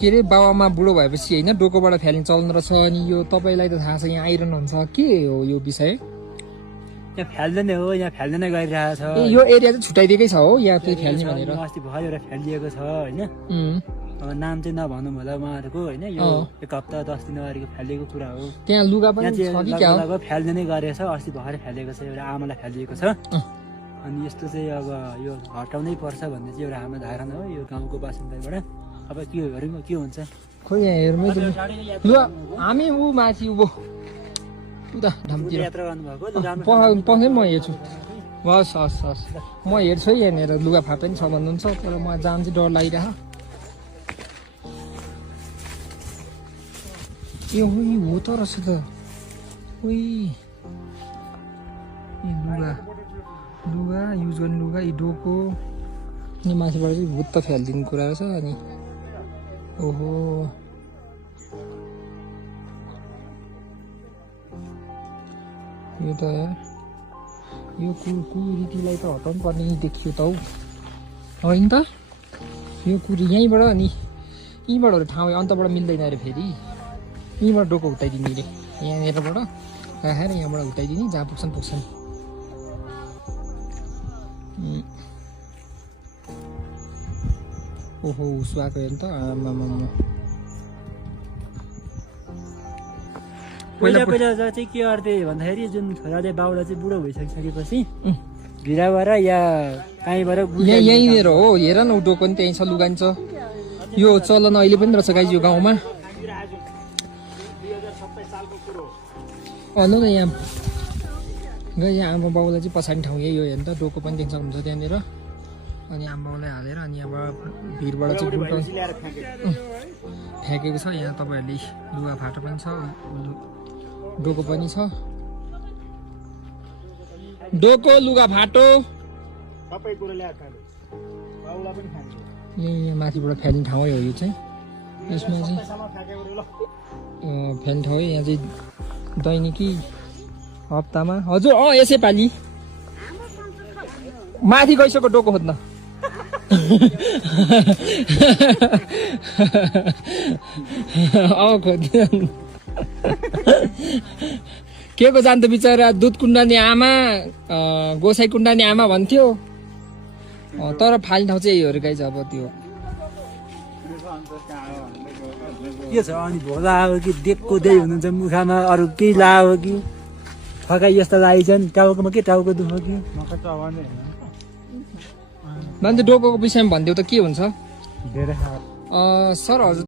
के अरे बाबामा बुढो भएपछि होइन डोकोबाट फ्याल्ने चलन रहेछ अनि यो तपाईँलाई त थाहा छ यहाँ आइरहनुहुन्छ के हो यो विषय यहाँ फ्याल्दैन हो यहाँ फ्याल्दैन गरिरहेको छ ए यो एरिया चाहिँ छुट्याइदिएकै छ हो यहाँ त्यो फ्याल्ने भनेर अस्ति भर्खर एउटा फ्यालिएको छ होइन अब नाम चाहिँ नभनौँ होला उहाँहरूको होइन यो एक हप्ता 10 दिन अगाडिको फ्यालिएको कुरा हो त्यहाँ लुगा पनि छ कि क्या हो लगभग फ्याल्दै गरेको छ अस्ति भर्खर फ्यालेको छ एउटा आमालाई फ्यालिएको छ अनि यस्तो चाहिँ अब यो हटाउनै पर्छ भन्ने चाहिँ एउटा हाम्रो धारणा हो यो गाउँको बासिन्दाबाट अब के गरौँ के हुन्छ खोइ यहाँ हेरौँ ल हामी ऊ माथि उभो उता ढामतिर यात्रा गर्नुभएको पसै म हेर्छु हस् हस् हस् म हेर्छु है यहाँनिर लुगा फाटा पनि छ भन्नुहुन्छ तर म जान चाहिँ डर लागिरहेको ए हो त रहेछ त ओइ लुगा लुगा युज गर्ने लुगा यी डोको अनि माथिबाट चाहिँ भुत त फ्यालिदिने कुरा रहेछ अनि ओहो यो त यो कुरीतिलाई त हटाउनु पर्ने देखियो त हौ होइन त यो कुरी यहीँबाट अनि यहीँबाट ठाउँ अन्तबाट मिल्दैन अरे फेरि यहीँबाट डोको हुत्ताइदिने अरे यहाँनिरबाट राखेर यहाँबाट हुत्ताइदिने जहाँ पुग्छन् ओहो सुहाएको हेर्नु त आमामा पहिला चाहिँ के गर्थे भन्दाखेरि जुन छोराले बाउलाई चाहिँ बुढो भइसकेपछि भिराबाट या काहीँबाट यहीँनिर हो हेर न डोको पनि त्यहीँ छ लुगा नि छ यो चलन अहिले पनि रहेछ गाइज यो गाउँमा ल यहाँ यहाँ आमा बाउलाई चाहिँ पछाडि ठाउँ यही हो हेर्नु त डोको पनि देख्न सक्नुहुन्छ त्यहाँनिर अनि आमा बाउलाई हालेर अनि यहाँबाट भिरबाट चाहिँ फ्याँकेको छ यहाँ तपाईँहरूले लुगा फाटो पनि छ डोको पनि छ डोको लुगा फाटो यहाँ माथिबाट फ्याल्ने ठाउँै हो यो चाहिँ यसमा चाहिँ फ्याल्ने ठाउँ यहाँ चाहिँ दैनिकी हप्तामा हजुर यसै पालि माथि गइसक्यो डोको खोज्न खोज्दैन के को जान्थ्यो बिचरा दुध कुण्डाने आमा गोसाई कुण्डाने आमा भन्थ्यो तर फाल्ने ठाउँ चाहिँ यही हो रे गाइज अब त्यो के छ अनि भोला आयो कि देखको त्यही हुनुहुन्छ मुखामा अरू केही लाग्यो कि थकाइ यस्तो लागेछन् टाउकोमा के टाउको दुख कि मान्छे डोको विषयमा भनिदेऊ त के हुन्छ सर हजुर